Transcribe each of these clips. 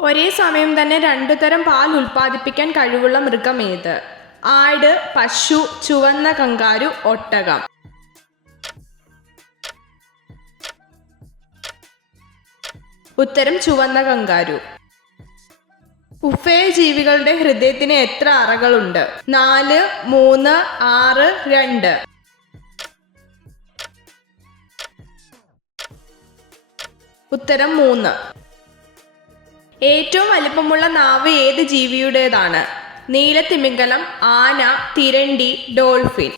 ഒരേ സമയം തന്നെ രണ്ടു തരം പാൽ ഉൽപ്പാദിപ്പിക്കാൻ കഴിവുള്ള മൃഗം ഏത്? ആട്, പശു, ചുവന്ന കങ്കാരു, ഒട്ടകം. ഉത്തരം ചുവന്ന കങ്കാരു. ഉഭയജീവികളുടെ ഹൃദയത്തിന് എത്ര അറകളുണ്ട്? 4, 3, 6, 2. ഉത്തരം 3. ഏറ്റവും വലിപ്പമുള്ള നാവ് ഏത് ജീവിയുടേതാണ്? നീലത്തിമിംഗലം, ആന, തിരണ്ടി, ഡോൾഫിൻ.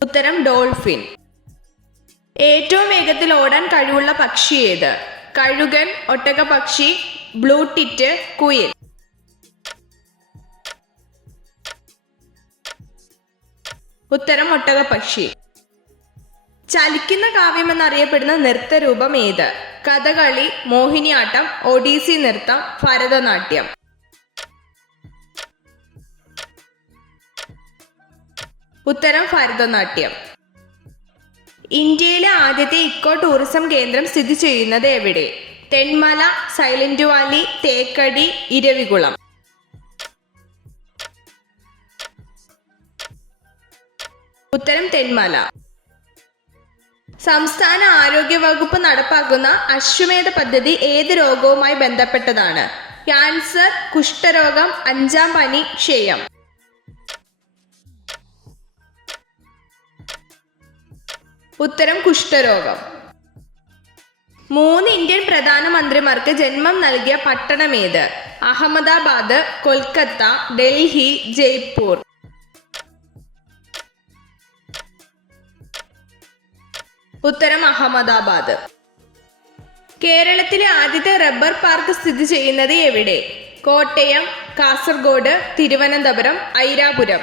ഉത്തരം ഡോൾഫിൻ. ഏറ്റവും വേഗത്തിൽ ഓടാൻ കഴിവുള്ള പക്ഷി ഏത്? കഴുകൻ, ഒട്ടകപക്ഷി, ബ്ലൂ ടിറ്റ്, കുയിൽ. ഉത്തരം ഒട്ടകപക്ഷി. ചലിക്കുന്ന കാവ്യം എന്നറിയപ്പെടുന്ന നൃത്തരൂപം ഏത്? കഥകളി, മോഹിനിയാട്ടം, ഒഡീസി നൃത്തം, ഭരതനാട്യം. ഉത്തരം ഭരതനാട്യം. ഇന്ത്യയിലെ ആദ്യത്തെ ഇക്കോ ടൂറിസം കേന്ദ്രം സ്ഥിതി ചെയ്യുന്നത് എവിടെ? Thenmala, silent Valley, Thekkady, Eravikulam. ഉത്തരം തെന്മല. സംസ്ഥാന ആരോഗ്യ വകുപ്പ് നടപ്പാക്കുന്ന അശ്വമേധ പദ്ധതി ഏത് രോഗവുമായി ബന്ധപ്പെട്ടതാണ്? ക്യാൻസർ, കുഷ്ഠരോഗം, 5ാം പനി, ക്ഷയം. ഉത്തരം കുഷ്ഠരോഗം. 3 ഇന്ത്യൻ പ്രധാനമന്ത്രിമാർക്ക് ജന്മം നൽകിയ പട്ടണമേത്? അഹമ്മദാബാദ്, കൊൽക്കത്ത, ഡൽഹി, ജയ്പൂർ. ഉത്തരം അഹമ്മദാബാദ്. കേരളത്തിലെ ആദ്യത്തെ റബ്ബർ പാർക്ക് സ്ഥിതി ചെയ്യുന്നത് എവിടെ? കോട്ടയം, കാസർഗോഡ്, തിരുവനന്തപുരം, ഐരാപുരം.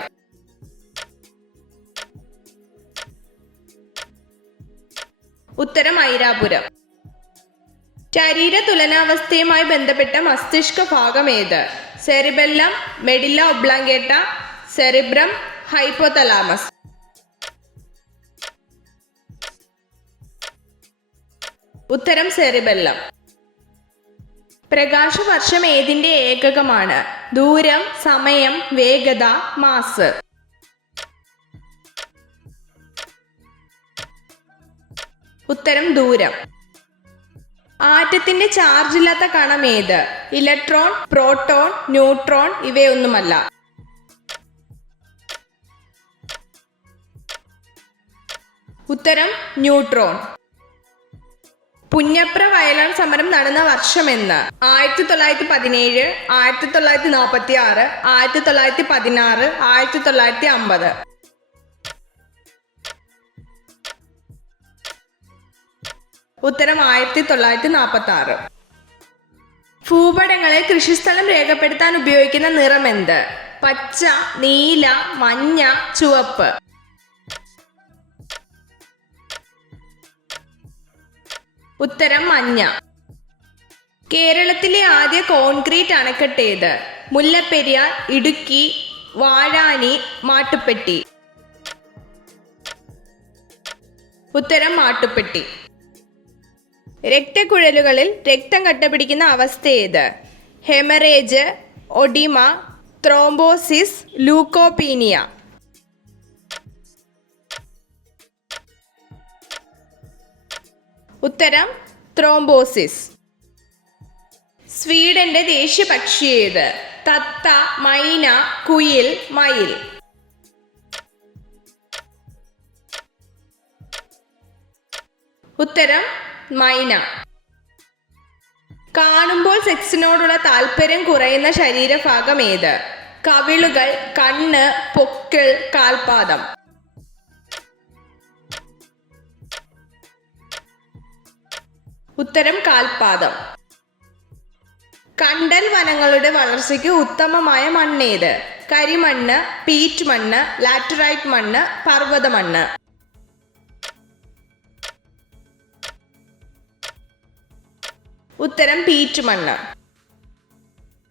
ഉത്തരം ഐരാപുരം. ശരീര തുലനാവസ്ഥയുമായി ബന്ധപ്പെട്ട മസ്തിഷ്ക ഭാഗം ഏത്? Cerebellum, മെഡില്ല ഒബ്ലാങ്കേട്ട, cerebrum, hypothalamus. ഉത്തരം സെറിബെല്ലം. പ്രകാശവർഷം ഏതിന്റെ ഏകകമാണ്? ദൂരം, സമയം, വേഗത, മാസ്. ഉത്തരം ദൂരം. ആറ്റത്തിന്റെ ചാർജ് ഇല്ലാത്ത കണം ഏത്? ഇലക്ട്രോൺ, പ്രോട്ടോൺ, ന്യൂട്രോൺ, ഇവയൊന്നുമല്ല. ഉത്തരം ന്യൂട്രോൺ. പുന്നപ്ര വയലാർ സമരം നടന്ന വർഷമെന്ന്? 1917, 1946, 1916, 1950. ഉത്തരം 1946. ഭൂപടങ്ങളെ കൃഷിസ്ഥലം രേഖപ്പെടുത്താൻ ഉപയോഗിക്കുന്ന നിറം എന്ത്? പച്ച, നീല, മഞ്ഞ, ചുവപ്പ്. ഉത്തരം മഞ്ഞ. കേരളത്തിലെ ആദ്യ കോൺക്രീറ്റ് അണക്കെട്ട് ഏത്? മുല്ലപ്പെരിയാർ, ഇടുക്കി, വാഴാനി, മാട്ടുപ്പെട്ടി. ഉത്തരം മാട്ടുപ്പെട്ടി. രക്തക്കുഴലുകളിൽ രക്തം കട്ടപിടിക്കുന്ന അവസ്ഥ ഏത്? Haemorrhage, oedema, thrombosis, leucopenia. ഉത്തരം ത്രോംബോസിസ്. സ്വീഡന്റെ ദേശീയ പക്ഷി ഏത്? തത്ത, മൈന, കുയിൽ, മയിൽ. ഉത്തരം മൈന. കാണുമ്പോൾ സെക്സിനോടുള്ള താല്പര്യം കുറയുന്ന ശരീരഭാഗം ഏത്? കവിളുകൾ, കണ്ണ്, പൊക്കിൾ, കാൽപാദം. ഉത്തരം കാൽപാദം. കണ്ടൽ വനങ്ങളുടെ വളർച്ചയ്ക്ക് ഉത്തമമായ മണ്ണേത്? കരിമണ്ണ്, പീറ്റ് മണ്ണ്, ലാറ്ററൈറ്റ് മണ്ണ്, പർവ്വത മണ്ണ്. ഉത്തരം പീറ്റ് മണ്ണ്.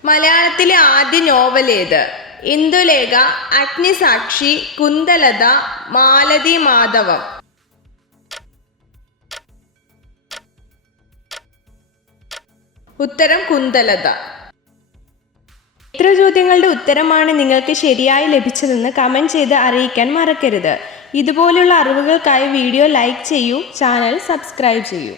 മലയാളത്തിലെ ആദ്യ നോവൽ ഏത്? ഇന്ദുലേഖ, അഗ്നിസാക്ഷി, കുന്തലത, മാലതി മാധവം. ഉത്തരം കുന്തലത. എത്ര ചോദ്യങ്ങളുടെ ഉത്തരമാണ് നിങ്ങൾക്ക് ശരിയായി ലഭിച്ചതെന്ന് കമൻറ്റ് ചെയ്ത് അറിയിക്കാൻ മറക്കരുത്. ഇതുപോലുള്ള അറിവുകൾക്കായി വീഡിയോ ലൈക്ക് ചെയ്യൂ, ചാനൽ സബ്സ്ക്രൈബ് ചെയ്യൂ.